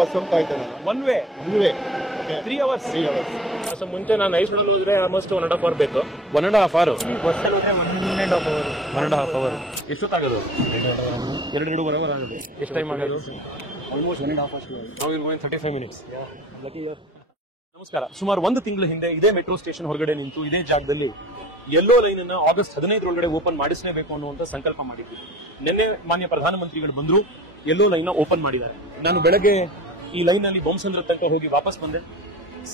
Bus ಹೋಗ್ತಾ ಇದ್ದೆ ನಾನು. One way 3 hours. ಮುಂಚೆ ನಾನು ಐಸ್ನಲ್ಲಿ ಹೋದ್ರೆ ಆಲ್ಮೋಸ್ಟ್ 1.5 hour ಬೇಕು. 1.5 hour ಬಸ್ಸಲ್ಲಿ ಹೋದ್ರೆ 1.5 hour. ಎಷ್ಟೊತ್ತಾಗೋದು? 2.5 hour ಆಗೋದು. ಎಷ್ಟು ಟೈಮ್ ಆಗೋದು? Almost 1.5 hours. ನಾವು ಇಲ್ಲಿ 35 minutes. ನಮಸ್ಕಾರ. ಸುಮಾರು 1 ತಿಂಗಳ ಹಿಂದೆ ಇದೇ ಮೆಟ್ರೋ ಸ್ಟೇಷನ್ ಹೊರಗಡೆ ನಿಂತು ಇದೇ ಜಾಗದಲ್ಲಿ ಯೆಲ್ಲೋ ಲೈನ್ ಅನ್ನ ಆಗಸ್ಟ್ 15 ಒಳಗಡೆ ಓಪನ್ ಮಾಡಿಸಲೇಬೇಕು ಅನ್ನುವಂತ ಸಂಕಲ್ಪ ಮಾಡಿದ್ವಿ. ನಿನ್ನೆ ಮಾನ್ಯ ಪ್ರಧಾನಮಂತ್ರಿಗಳು ಬಂದ್ರು, ಯೆಲ್ಲೋ ಲೈನ್ ಓಪನ್ ಮಾಡಿದ್ದಾರೆ. ನಾನು ಬೆಳಗ್ಗೆ ಈ ಲೈನ್ ನಲ್ಲಿ ಬೊಮ್ಮಸಂದ್ರ ತನಕ ಹೋಗಿ ವಾಪಸ್ ಬಂದೆ.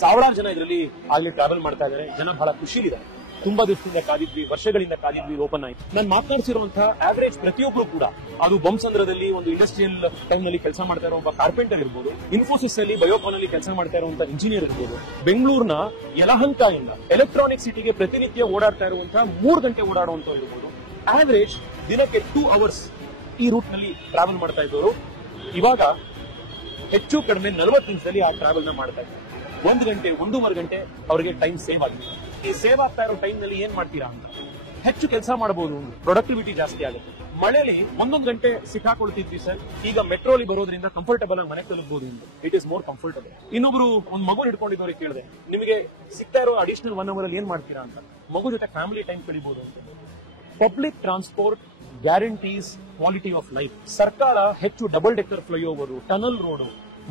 ಸಾವಿರಾರು ಜನ ಇದರಲ್ಲಿ ಆಗ್ಲಿ ಟ್ರಾವೆಲ್ ಮಾಡ್ತಾ ಇದ್ದಾರೆ. ಜನ ಬಹಳ ಖುಷಿಲಿದ್ದಾರೆ. ತುಂಬಾ ದಿವಸದಿಂದ ಕಾದಿದ್ವಿ, ವರ್ಷಗಳಿಂದ ಕಾದಿದ್ವಿ, ಓಪನ್ ಆಯ್ತು. ನಾನು ಮಾತನಾಡಿಸಿರುವಂತಹ ಆವರೇಜ್ ಪ್ರತಿಯೊಬ್ಬರು ಕೂಡ ಅದು ಬೊಮ್ಮಸಂದ್ರದಲ್ಲಿ ಒಂದು ಇಂಡಸ್ಟ್ರಿಯಲ್ ಟೌನ್ ನಲ್ಲಿ ಕೆಲಸ ಮಾಡ್ತಾ ಇರೋ ಒಬ್ಬ ಕಾರ್ಪೆಂಟರ್ ಇರ್ಬೋದು, ಇನ್ಫೋಸಿಸ್ ಅಲ್ಲಿ ಬಯೋಕಾನ್ ಅಲ್ಲಿ ಕೆಲಸ ಮಾಡ್ತಾ ಇರುವಂತಹ ಇಂಜಿನಿಯರ್ ಇರ್ಬೋದು, ಬೆಂಗಳೂರಿನ ಯಲಹಂಕ ಇಂದ ಎಲೆಕ್ಟ್ರಾನಿಕ್ ಸಿಟಿಗೆ ಪ್ರತಿನಿತ್ಯ ಓಡಾಡ್ತಾ ಇರುವಂತಹ 3 ಗಂಟೆ ಓಡಾಡುವಂತ ಇರ್ಬೋದು, ಆವರೇಜ್ ದಿನಕ್ಕೆ 2 hours ಈ ರೂಟ್ ನಲ್ಲಿ ಟ್ರಾವೆಲ್ ಮಾಡ್ತಾ ಇದ್ದವರು ಇವಾಗ ಹೆಚ್ಚು ಕಡಿಮೆ 40 ನಿಮಿಷದಲ್ಲಿ ಆ ಟ್ರಾವೆಲ್ ನ ಮಾಡ್ತಾ ಇದ್ದಾರೆ. 1 ಗಂಟೆ 1.5 ಗಂಟೆ ಅವರಿಗೆ ಟೈಮ್ ಸೇವ್ ಆಗಿದೆ. ಈ ಸೇವ್ ಆಗ್ತಾ ಇರೋ ಟೈಮ್ ನಲ್ಲಿ ಏನ್ ಮಾಡ್ತೀರಾ ಅಂತ ಹೆಚ್ಚು ಕೆಲಸ ಮಾಡಬಹುದು, ಪ್ರೊಡಕ್ಟಿವಿಟಿ ಜಾಸ್ತಿ ಆಗುತ್ತೆ. ಮಳೆಯಲ್ಲಿ 1 ಗಂಟೆ ಸಿಕ್ಕಾಕೊಳ್ತಿದ್ವಿ ಸರ್, ಈಗ ಮೆಟ್ರೋಲಿ ಬರೋದ್ರಿಂದ ಕಂಫರ್ಟಬಲ್ ಆಗಿ ಮನೆ ತಲುಪಬಹುದು. It is more comfortable. ಇನ್ನೊಬ್ರು ಒಂದು ಮಗು ಹಿಡ್ಕೊಂಡಿದ್ದವ್ರಿಗೆ ಕೇಳಿದೆ, ನಿಮಗೆ ಸಿಗ್ತಾ ಇರೋ ಅಡಿಷನಲ್ 1 hour ಅಲ್ಲಿ ಏನ್ ಮಾಡ್ತೀರಾ ಅಂತ. ಮಗು ಜೊತೆ ಫ್ಯಾಮಿಲಿ ಟೈಮ್ ಕಳಿಬಹುದು ಅಂತ. Public transport guarantees quality of life. ಸರ್ಕಾರ ಹೆಚ್ಚು double decker flyover, tunnel road,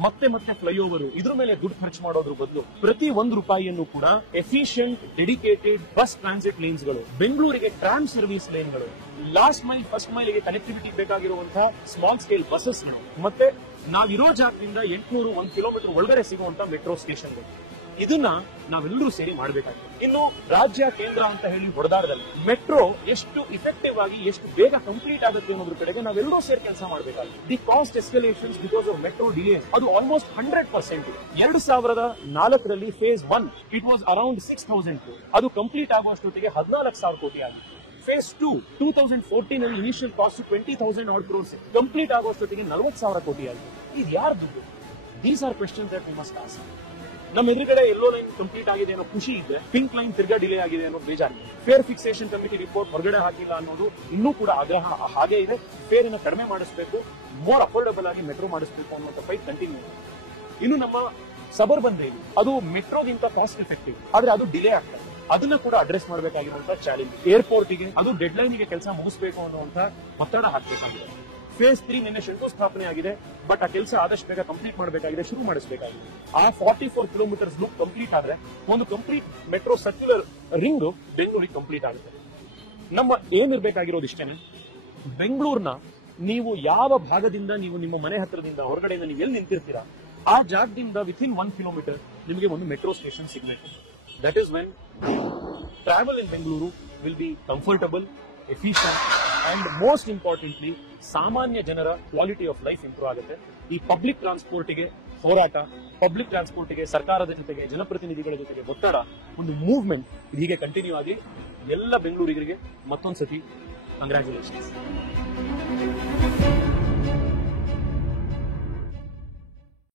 ಮತ್ತೆ ಫ್ಲೈಓವರ್ ಇದ್ರ ಮೇಲೆ ದುಡ್ಡು ಖರ್ಚು ಮಾಡೋದ್ರ ಬದಲು ಪ್ರತಿ 1 ರೂಪಾಯಿಯನ್ನು ಕೂಡ efficient dedicated bus transit lanes ಗಳು, ಬೆಂಗಳೂರಿಗೆ ಟ್ರಾಮ್ ಸರ್ವಿಸ್ ಲೇನ್ಗಳು, ಲಾಸ್ಟ್ ಮೈಲ್ ಫಸ್ಟ್ ಮೈಲ್ ಗೆ ಕನೆಕ್ಟಿವಿಟಿ ಬೇಕಾಗಿರುವಂತಹ ಸ್ಮಾಲ್ ಸ್ಕೇಲ್ ಬಸಸ್ ಗಳು, ಮತ್ತೆ ನಾವಿರೋ ಜಾಗದಿಂದ 800 1 ಕಿಲೋಮೀಟರ್ ಒಳಗಡೆ ಸಿಗುವಂತಹ ಮೆಟ್ರೋ ಸ್ಟೇಷನ್ಗಳು. ಇದನ್ನ ನಾವೆಲ್ಲರೂ ಸೇರಿ ಮಾಡಬೇಕಾಗಿದೆ. ಇನ್ನು ರಾಜ್ಯ ಕೇಂದ್ರ ಅಂತ ಹೇಳಿ ಹೊಡೆದಾಡದಲ್ಲಿ ಮೆಟ್ರೋ ಎಷ್ಟು ಇಫೆಕ್ಟಿವ್ ಆಗಿ ಎಷ್ಟು ಬೇಗ ಕಂಪ್ಲೀಟ್ ಆಗುತ್ತೆ ಅನ್ನೋದ್ರ ಕಡೆಗೆ ನಾವೆಲ್ಲರೂ ಸೇರಿ ಕೆಲಸ ಮಾಡಬೇಕಾಗಿದೆ. The cost escalations because of metro delay ಅದು ಆಲ್ಮೋಸ್ಟ್ 100%. 2004ರಲ್ಲಿ phase 1 it was around 6,000 crore. ಅದು ಕಂಪ್ಲೀಟ್ ಆಗುವಷ್ಟೊತ್ತಿಗೆ 14,000 ಕೋಟಿ ಆಗಿದೆ. ಫೇಸ್ 2 2014 ನಲ್ಲಿ ಇನಿಷಿಯಲ್ ಕಾಸ್ಟ್ 20,000 crores, ಕಂಪ್ಲೀಟ್ ಆಗುವಷ್ಟೊತ್ತಿಗೆ 40,000 ಕೋಟಿ ಆಗಿದೆ. ಇದು ಯಾರು ದುಡ್ಡು? These are questions that we must ask. ನಮ್ಮ ಎದುರುಗಡೆ ಯೆಲ್ಲೋ ಲೈನ್ ಕಂಪ್ಲೀಟ್ ಆಗಿದೆ ಅನ್ನೋ ಖುಷಿ ಇದೆ, ಪಿಂಕ್ ಲೈನ್ ತಿರ್ಗಾ ಡಿಲೇ ಆಗಿದೆ ಅನ್ನೋ ಬೇಜಾರಿದೆ. ಫೇರ್ ಫಿಕ್ಸೇಷನ್ ಕಮಿಟಿ ರಿಪೋರ್ಟ್ ಹೊರಗಡೆ ಹಾಕಿಲ್ಲ ಅನ್ನೋದು ಇನ್ನೂ ಕೂಡ ಆಗ್ರಹ ಹಾಗೆ ಇದೆ. ಫೇರ್ ಅನ್ನು ಕಡಿಮೆ ಮಾಡಿಸಬೇಕು, ಮೋರ್ ಅಫೋರ್ಡಬಲ್ ಆಗಿ ಮೆಟ್ರೋ ಮಾಡಿಸಬೇಕು ಅನ್ನೋ ಫೈಟ್ ಕಂಟಿನ್ಯೂ ಇದೆ. ಇನ್ನು ನಮ್ಮ ಸಬರ್ಬನ್ ರೈಲು ಅದು ಮೆಟ್ರೋಗಿಂತ ಕಾಸ್ಟ್ ಎಫೆಕ್ಟಿವ್, ಆದ್ರೆ ಅದು ಡಿಲೇ ಆಗ್ತದೆ. ಅದನ್ನ ಕೂಡ ಅಡ್ರೆಸ್ ಮಾಡಬೇಕಾಗಿರುವಂತಹ ಚಾಲೆಂಜ್. ಏರ್ಪೋರ್ಟ್ ಗೆ ಅದು ಡೆಡ್ ಲೈನ್ ಗೆ ಕೆಲಸ ಮುಗಿಸಬೇಕು ಅನ್ನುವಂತ ಒತ್ತಡ ಹಾಕಬೇಕಾಗಿದೆ. ಫೇಸ್ 3 ನಿನ್ನೆ ಶಂಕುಸ್ಥಾಪನೆ ಆಗಿದೆ, ಬಟ್ ಆ ಕೆಲಸ ಆದಷ್ಟು ಬೇಗ ಕಂಪ್ಲೀಟ್ ಮಾಡಬೇಕಾಗಿದೆ, ಶುರು ಮಾಡಿಸಬೇಕಾಗಿದೆ. ಆ 44 ಕಿಲೋಮೀಟರ್ಸ್ ಲೂಪ್ ಕಂಪ್ಲೀಟ್ ಆದ್ರೆ ಒಂದು ಕಂಪ್ಲೀಟ್ ಮೆಟ್ರೋ ಸರ್ಕ್ಯುಲರ್ ರಿಂಗ್ ಬೆಂಗಳೂರಿಗೆ ಕಂಪ್ಲೀಟ್ ಆಗುತ್ತೆ. ನಮ್ಮ ಏನಿರ್ಬೇಕಾಗಿರೋದು ಇಷ್ಟೇನೆ, ಬೆಂಗಳೂರಿನ ನೀವು ಯಾವ ಭಾಗದಿಂದ ನೀವು ನಿಮ್ಮ ಮನೆ ಹತ್ರದಿಂದ ಹೊರಗಡೆಯಿಂದ ನೀವು ಎಲ್ಲಿ ನಿಂತಿರ್ತೀರಾ ಆ ಜಾಗದಿಂದ ವಿಥಿನ್ 1 ಕಿಲೋಮೀಟರ್ ನಿಮಗೆ ಒಂದು ಮೆಟ್ರೋ ಸ್ಟೇಷನ್ ಸಿಗಬೇಕು. That is when travel in Bengaluru will be comfortable, efficient and most importantly ಸಾಮಾನ್ಯ ಜನರ ಕ್ವಾಲಿಟಿ ಆಫ್ ಲೈಫ್ ಇಂಪ್ರೂವ್ ಆಗುತ್ತೆ. ಈ ಪಬ್ಲಿಕ್ ಟ್ರಾನ್ಸ್ಪೋರ್ಟ್ಗೆ ಹೋರಾಟ, ಪಬ್ಲಿಕ್ ಟ್ರಾನ್ಸ್ಪೋರ್ಟ್ಗೆ ಸರ್ಕಾರದ ಜೊತೆಗೆ ಜನಪ್ರತಿನಿಧಿಗಳ ಜೊತೆಗೆ ಒತ್ತಡ, ಒಂದು ಮೂವ್ಮೆಂಟ್ ಹೀಗೆ ಕಂಟಿನ್ಯೂ ಆಗಿ ಎಲ್ಲ ಬೆಂಗಳೂರಿಗರಿಗೆ ಮತ್ತೊಂದ್ಸತಿ ಕಂಗ್ರ್ಯಾಚುಲೇಷನ್ಸ್.